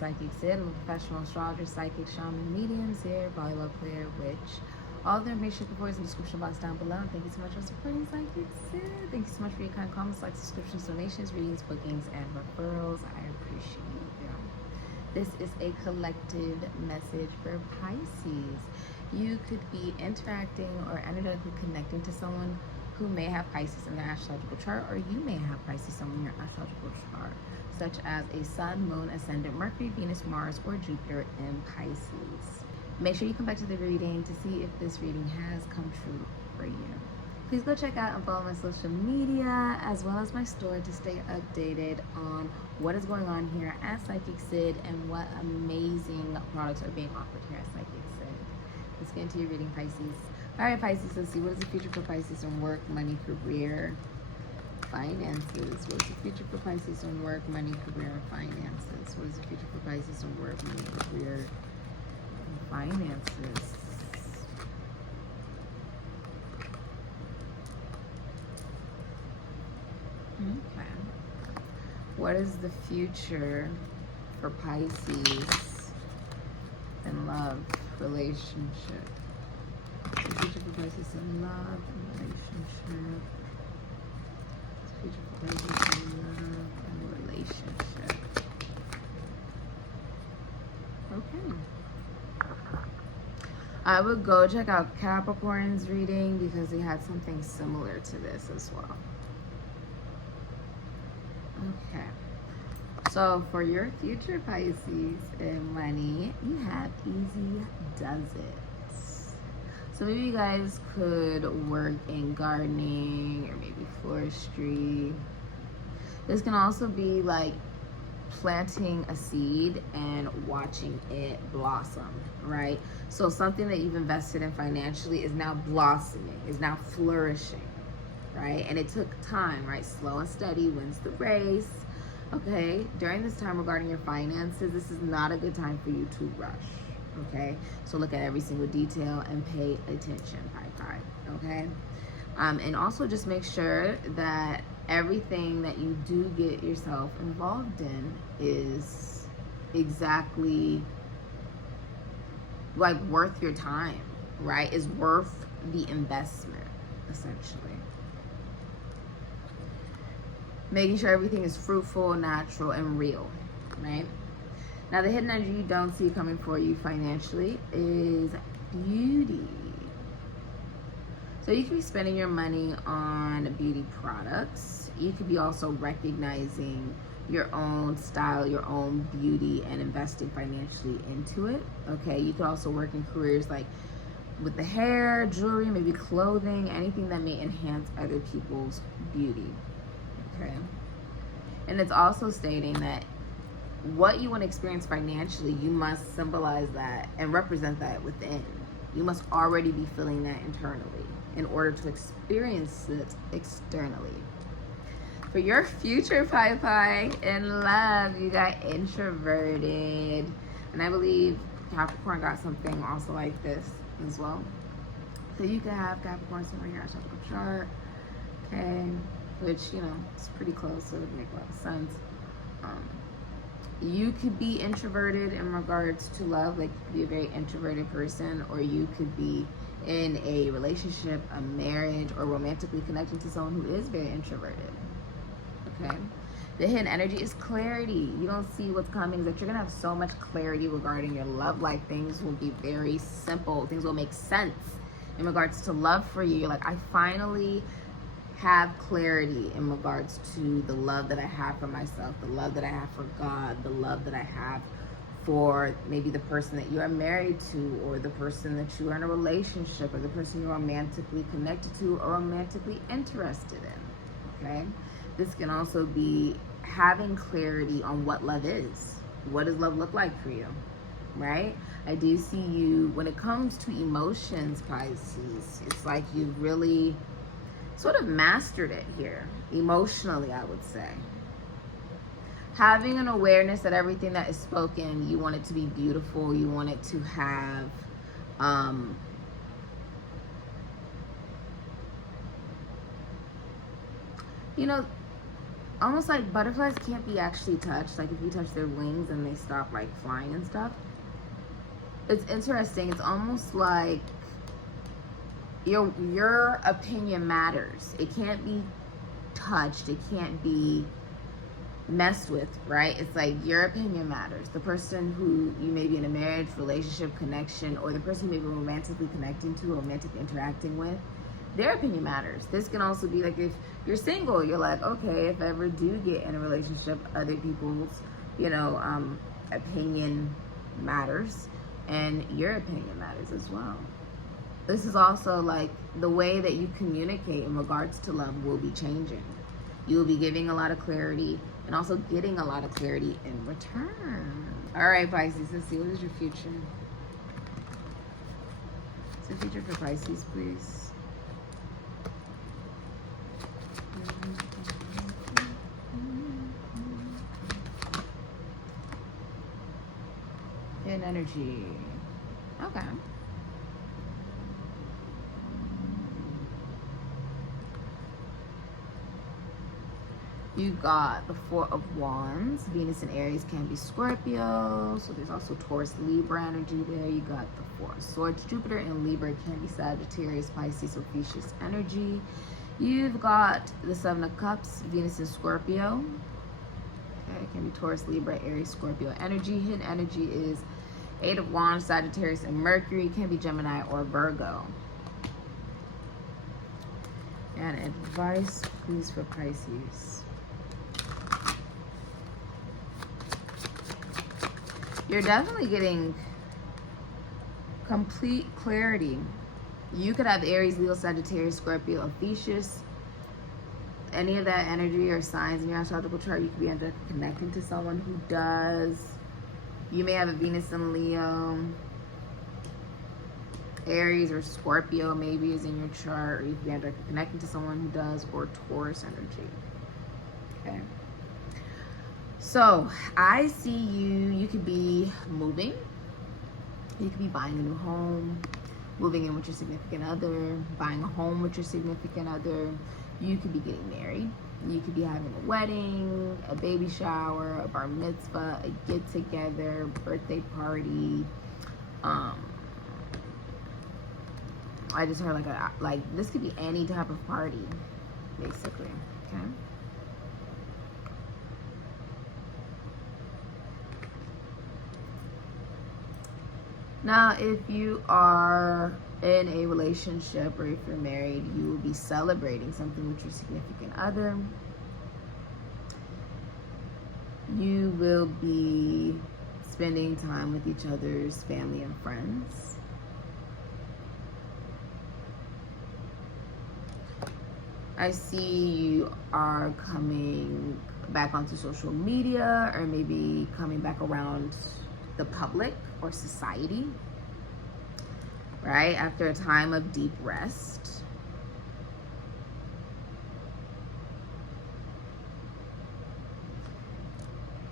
Psychic Sid. I'm a professional astrologer, psychic, shaman, medium, seer, volleyball player, witch. All the information before is in the description box down below. And thank you so much for supporting Psychic Sid. Thank you so much for your kind comments, likes, subscriptions, donations, readings, bookings, and referrals. I appreciate you. This is a collective message for Pisces. You could be interacting or energetically connecting to someone who may have Pisces in their astrological chart, or you may have Pisces in your astrological chart, such as a Sun, Moon, Ascendant, Mercury, Venus, Mars, or Jupiter in Pisces. Make sure you come back to the reading to see if this reading has come true for you. Please go check out and follow my social media as well as my store to stay updated on what is going on here at SIKIKSYD and what amazing products are being offered here at SIKIKSYD. Let's get into your reading, Pisces. All right, Pisces, let's see. What is the future for Pisces on work, money, career, finances? What is the future for Pisces on work, money, career, and finances? What is the future for Pisces on work, money, career, and finances? Okay. What is the future for Pisces in love, relationship? The future for Pisces in love and relationship. The future for Pisces in love and relationship. Okay. I would go check out Capricorn's reading because they had something similar to this as well. Okay. So for your future Pisces in money, you have easy does it. So maybe you guys could work in gardening or maybe forestry. This can also be like planting a seed and watching it blossom, right? So something that you've invested in financially is now blossoming, is now flourishing, right? And it took time, right? Slow and steady wins the race. Okay, during this time regarding your finances, this is not a good time for you to rush. Okay, so look at every single detail and pay attention, okay? And also just make sure that everything that you do get yourself involved in is exactly like worth your time, right? Is worth the investment, essentially. Making sure everything is fruitful, natural, and real, right? Now, the hidden energy you don't see coming for you financially is beauty. So you could be spending your money on beauty products. You could be also recognizing your own style, your own beauty, and investing financially into it, okay? You could also work in careers like with the hair, jewelry, maybe clothing, anything that may enhance other people's beauty, okay? And it's also stating that what you want to experience financially, you must symbolize that and represent that within. You must already be feeling that internally in order to experience it externally. For your future Pi in love, you got introverted. And I believe Capricorn got something also like this as well. So you could have Capricorn somewhere in your astrological chart, okay? Which, you know, it's pretty close, so it would make a lot of sense. You could be introverted in regards to love, like you could be a very introverted person, or you could be in a relationship, a marriage, or romantically connecting to someone who is very introverted, okay? The hidden energy is clarity. You don't see what's coming, that you're gonna have so much clarity regarding your love life. Things will be very simple. Things will make sense in regards to love for you. You're like, I finally have clarity in regards to the love that I have for myself, the love that I have for God, the love that I have for maybe the person that you are married to, or the person that you are in a relationship, or the person you're romantically connected to or romantically interested in, okay? This can also be having clarity on what love is. What does love look like for you, right? I do see you, when it comes to emotions, Pisces, it's like you've really sort of mastered it here, emotionally, I would say. Having an awareness that everything that is spoken, you want it to be beautiful, you want it to have, you know, almost like butterflies can't be actually touched. Like if you touch their wings and they stop like flying and stuff. It's interesting. It's almost like your opinion matters. It can't be touched. It can't be messed with, right? It's like your opinion matters. The person who you may be in a marriage, relationship, connection, or the person you may be romantically connecting to, romantically interacting with, their opinion matters. This can also be like if you're single, you're like, okay, if I ever do get in a relationship, other people's, opinion matters, and your opinion matters as well. This is also like the way that you communicate in regards to love will be changing. You will be giving a lot of clarity and also getting a lot of clarity in return. All right, Pisces, let's see. What is your future? What's the future for Pisces, please? Hidden energy. Okay. You got the Four of Wands. Venus and Aries can be Scorpio. So there's also Taurus, Libra energy there. You got the Four of Swords. Jupiter and Libra can be Sagittarius, Pisces, Ophiuchus energy. You've got the Seven of Cups. Venus and Scorpio. Okay, it can be Taurus, Libra, Aries, Scorpio energy. Hidden energy is Eight of Wands, Sagittarius, and Mercury. It can be Gemini or Virgo. And advice, please, for Pisces. You're definitely getting complete clarity. You could have Aries, Leo, Sagittarius, Scorpio, Ophiuchus. Any of that energy or signs in your astrological chart, you could be under connecting to someone who does. You may have a Venus in Leo. Aries or Scorpio maybe is in your chart, or you could be under connecting to someone who does, or Taurus energy. Okay. So I see you could be moving. You could be buying a new home, moving in with your significant other, buying a home with your significant other. You could be getting married. You could be having a wedding, a baby shower, a bar mitzvah, a get together, birthday party. I just heard like this could be any type of party, basically. Okay. Now, if you are in a relationship or if you're married, you will be celebrating something with your significant other. You will be spending time with each other's family and friends. I see you are coming back onto social media, or maybe coming back around the public or society, right? After a time of deep rest.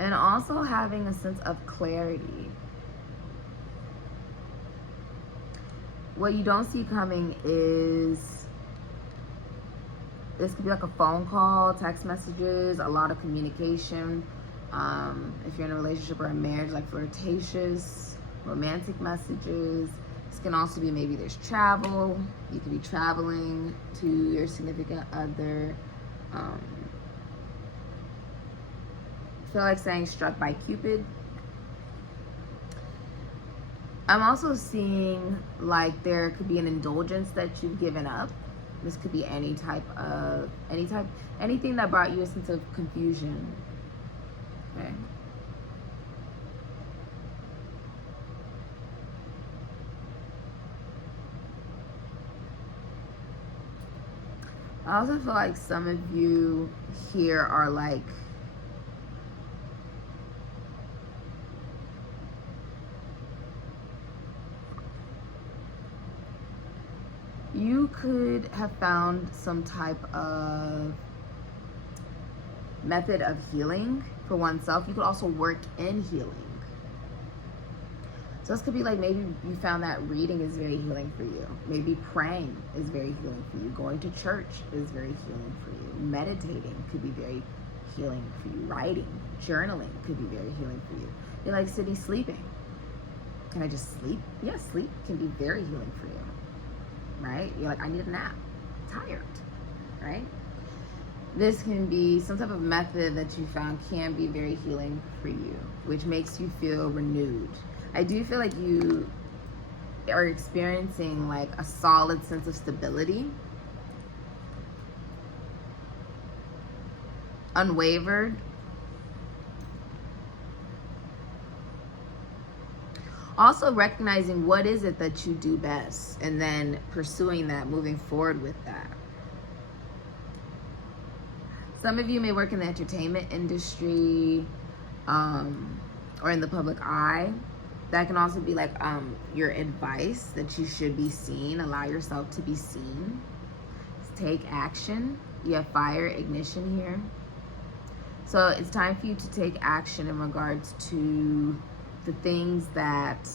And also having a sense of clarity. What you don't see coming is, this could be like a phone call, text messages, a lot of communication. If you're in a relationship or a marriage, like flirtatious, romantic messages. This can also be maybe there's travel. You could be traveling to your significant other. I feel like saying struck by Cupid. I'm also seeing like there could be an indulgence that you've given up. This could be anything that brought you a sense of confusion. Okay. I also feel like some of you here are like, you could have found some type of method of healing for oneself. You could also work in healing. So this could be like, maybe you found that reading is very healing for you. Maybe praying is very healing for you. Going to church is very healing for you. Meditating could be very healing for you. Writing, journaling could be very healing for you. You like sitting, sleeping. Can I just sleep? Yeah, sleep can be very healing for you, right? You're like, I need a nap, I'm tired, right? This can be some type of method that you found can be very healing for you, which makes you feel renewed. I do feel like you are experiencing like a solid sense of stability, unwavered. Also recognizing what is it that you do best and then pursuing that, moving forward with that. Some of you may work in the entertainment industry or in the public eye. That can also be like your advice that you should be seen. Allow yourself to be seen. Take action. You have fire, ignition here. So it's time for you to take action in regards to the things that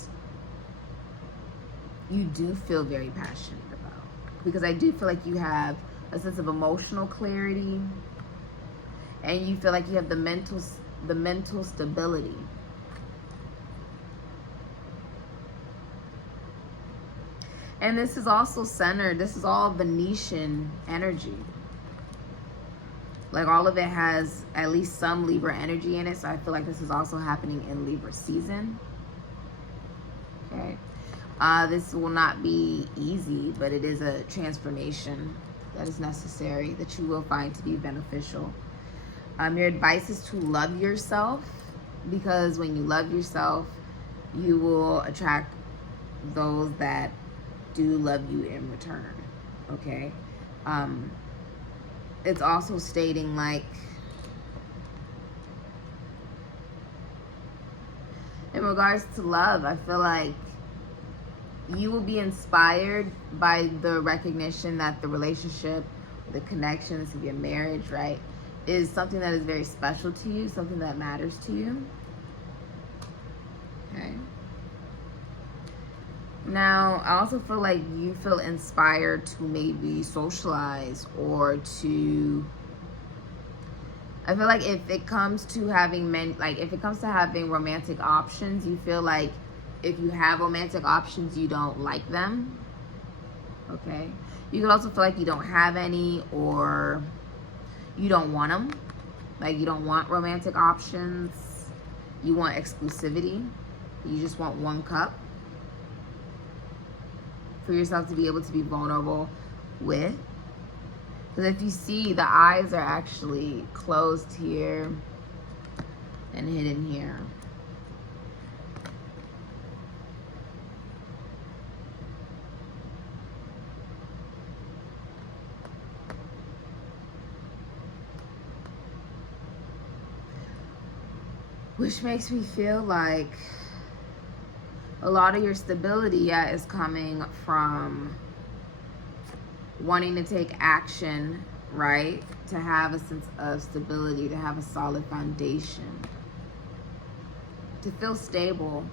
you do feel very passionate about. Because I do feel like you have a sense of emotional clarity, and you feel like you have the mental stability. And this is also centered, this is all Venetian energy. Like all of it has at least some Libra energy in it. So I feel like this is also happening in Libra season. Okay. This will not be easy, but it is a transformation that is necessary, that you will find to be beneficial. Your advice is to love yourself, because when you love yourself, you will attract those that do love you in return. Okay. It's also stating like, in regards to love, I feel like you will be inspired by the recognition that the relationship, the connection, this could be a marriage, right, is something that is very special to you, something that matters to you. Okay. Now, I also feel like you feel inspired to maybe socialize or to, I feel like if it comes to having having romantic options, you feel like if you have romantic options, you don't like them. Okay. You could also feel like you don't have any, or you don't want them. Like you don't want romantic options. You want exclusivity. You just want one cup for yourself to be able to be vulnerable with. Because if you see, the eyes are actually closed here and hidden here. Which makes me feel like a lot of your stability is coming from wanting to take action, right? To have a sense of stability, to have a solid foundation, to feel stable.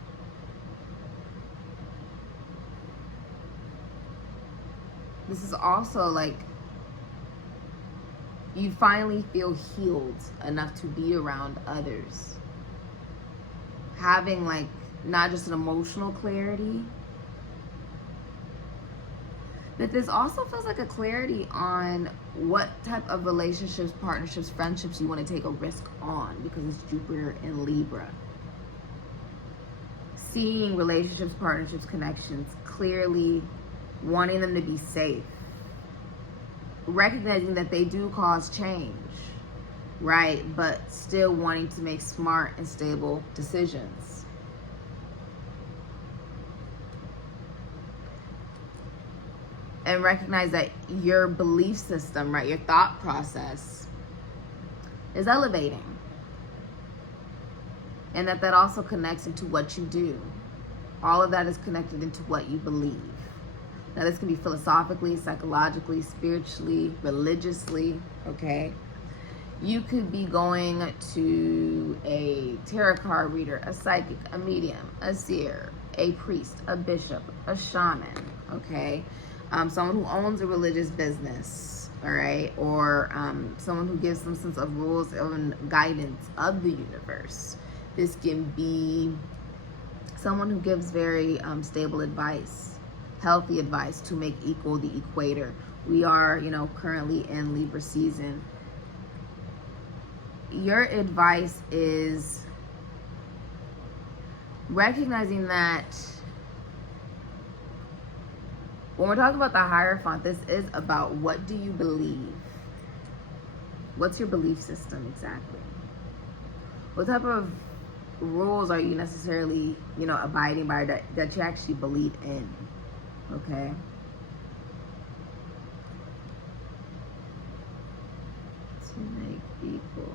This is also like you finally feel healed enough to be around others. Having like not just an emotional clarity, but this also feels like a clarity on what type of relationships, partnerships, friendships you want to take a risk on, because it's Jupiter in Libra. Seeing relationships, partnerships, connections clearly, wanting them to be safe, recognizing that they do cause change, right? But still wanting to make smart and stable decisions. And recognize that your belief system, right, your thought process is elevating. And that also connects into what you do. All of that is connected into what you believe. Now this can be philosophically, psychologically, spiritually, religiously, okay? You could be going to a tarot card reader, a psychic, a medium, a seer, a priest, a bishop, a shaman, okay? Someone who owns a religious business, all right? Or someone who gives some sense of rules and guidance of the universe. This can be someone who gives very stable advice, healthy advice to make equal the equator. We are, you know, currently in Libra season. Your advice is recognizing that when we're talking about the Hierophant, this is about what do you believe? What's your belief system exactly? What type of rules are you necessarily, you know, abiding by that you actually believe in? Okay. To make equal.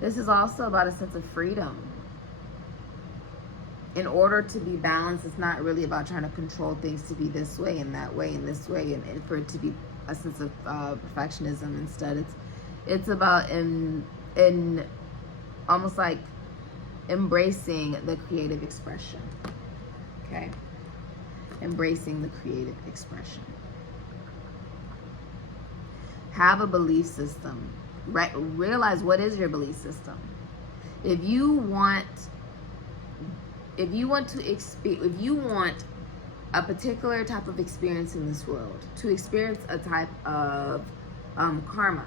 This is also about a sense of freedom. In order to be balanced, it's not really about trying to control things to be this way and that way and this way, and for it to be a sense of perfectionism. Instead, it's about in almost like embracing the creative expression. Okay, embracing the creative expression. Have a belief system. Realize what is your belief system. If you want a particular type of experience in this world, to experience a type of karma,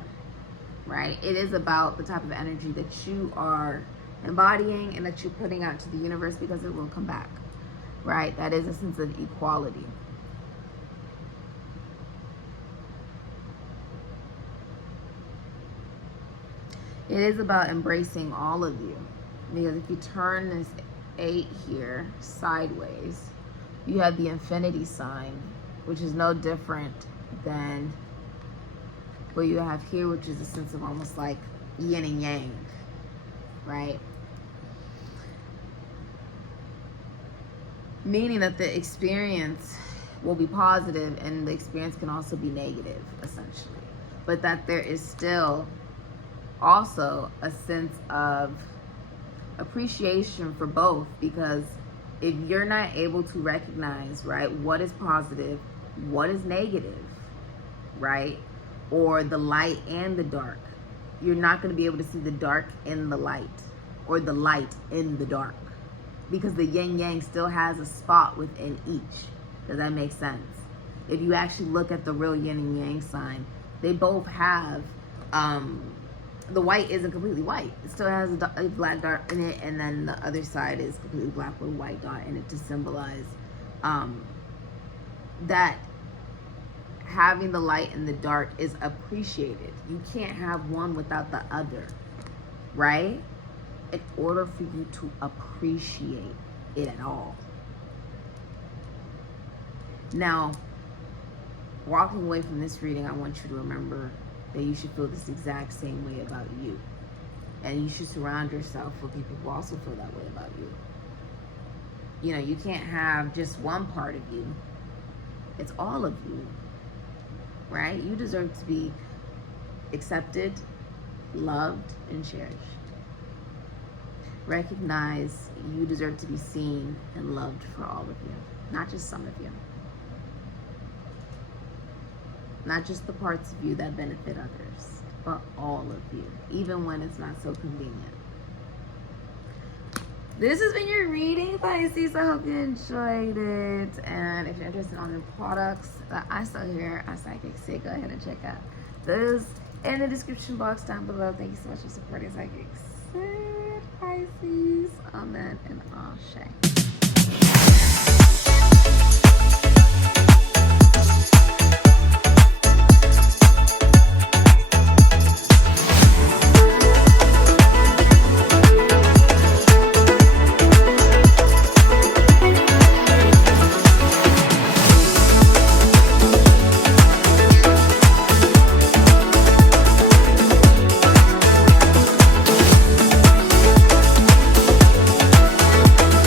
right? It is about the type of energy that you are embodying and that you're putting out to the universe, because it will come back, right? That is a sense of equality. It is about embracing all of you, because if you turn this 8 here sideways, you have the infinity sign, which is no different than what you have here, which is a sense of almost like yin and yang, right? Meaning that the experience will be positive and the experience can also be negative, essentially. But that there is still also a sense of appreciation for both, because if you're not able to recognize, right, what is positive, what is negative, right, or the light and the dark, you're not going to be able to see the dark in the light, or the light in the dark, because the yin yang still has a spot within each. Does that make sense? If you actually look at the real yin and yang sign, they both have the white isn't completely white. It still has a black dot in it, and then the other side is completely black with a white dot in it, to symbolize that having the light and the dark is appreciated. You can't have one without the other, right? In order for you to appreciate it at all. Now, walking away from this reading, I want you to remember that you should feel this exact same way about you. And you should surround yourself with people who also feel that way about you. You know, you can't have just one part of you. It's all of you, right? You deserve to be accepted, loved, and cherished. Recognize you deserve to be seen and loved for all of you, not just some of you. Not just the parts of you that benefit others, but all of you, even when it's not so convenient. This has been your reading, Pisces. I hope you enjoyed it. And if you're interested in all the products that I sell here at SIKIKSYD, go ahead and check out those in the description box down below. Thank you so much for supporting SIKIKSYD, Pisces. Amen and Ashe.